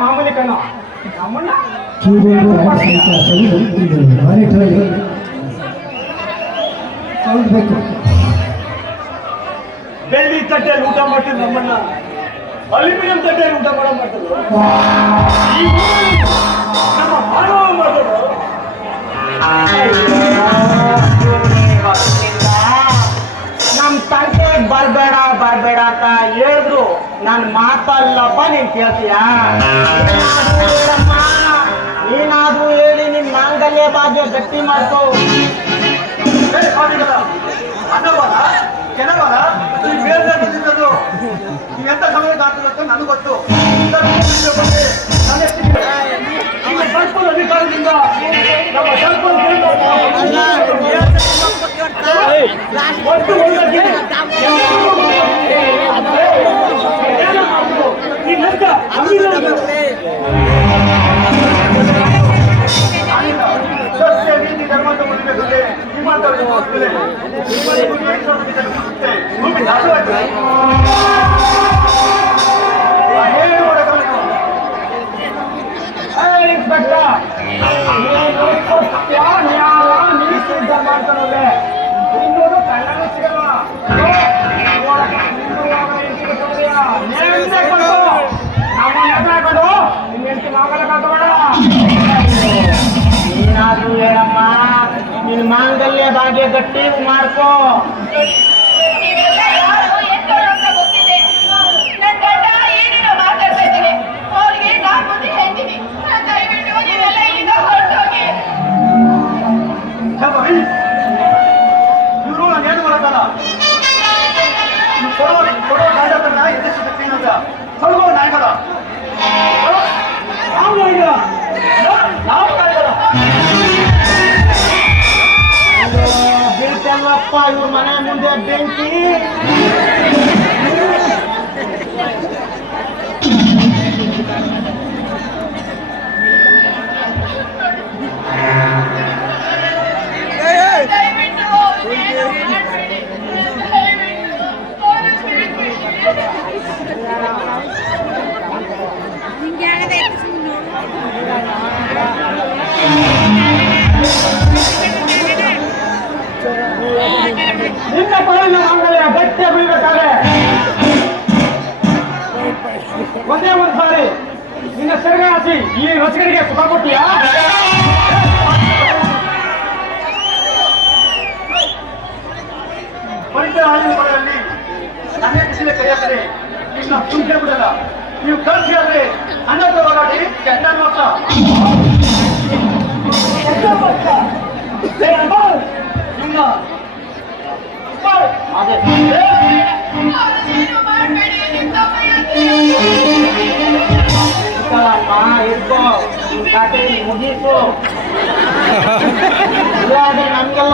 ಮಾಮೂಲಿ ಕಣ ಬೆಳ್ಳಿ ತಟ್ಟೆಯಲ್ಲಿ ಊಟ ಮಾಡ್ತಿದ್ರು ನಮ್ಮನ್ನ ಅಲ್ಯೂಮಿನಿಯಂ ತಟ್ಟೆಯಲ್ಲಿ ಊಟ ಮಾಡೋ ಮಾಡ್ತಿದ್ರು ನಮ್ಮ ಮಾನವ ತಂಟೆ ಬರಬೇಡ ಬರಬೇಡ ಅಂತ ನನ್ ಮಾತಲ್ಲಪ್ಪ ನೀನ್ ಕೇಳ್ತೀಯ? ನೀನಾದ್ರೂ ಹೇಳಿ ನಿನ್ ಮಾಂಗಲ್ಯ ಭಾಗ್ಯ ಗಟ್ಟಿ ಮಾಡ್ತು ಬಂದಿದ್ದದು ಎಂತ ಸಮಯಕ್ಕೆ ಆಗ್ತದಂತ ನನಗೆ ಗೊತ್ತು. ಅಧಿಕಾರದಿಂದ ನಮ್ಮ ಸರ್ಪದ Thank you. गट्टी उमार को। ಬೀಳ್ತಲ್ವಪ್ಪ ಇವ್ರ ಮನೆ ಮುಂದೆ ಬೆಂಕಿ ಪಡೆಯ ಮಾಂಗಲ್ಯ ಗಟ್ಟಿ ಬೀಳ್ಬೇಕಾದ್ರೆ ಒಂದೇ ಒಂದು ಸಾರಿ ನಿನ್ನ ಸೆರಗ ಈ ರಸಿಕರಿಗೆ ಸುಖ ಕೊಟ್ಟಿಯಾ ಪರಿಸರ ಮಾಡೋದ್ರಲ್ಲಿ ನನ್ನೇ ಬಿಸಿಲೆ ಕೈಯಾಕದೆ ಈಗ ಸುಮ್ಮನೆ ಬಿಡಲ್ಲ ನೀವು ಕಳ್ಸಿ ಆದ್ರೆ ಅನ್ನದ ಹೋರಾಡಿ ಕೆಟ್ಟ ಕಾಟೆ ಮುಗೀತು ಇಲ್ಲಾಂದ್ರೆ ನಮ್ಗೆಲ್ಲ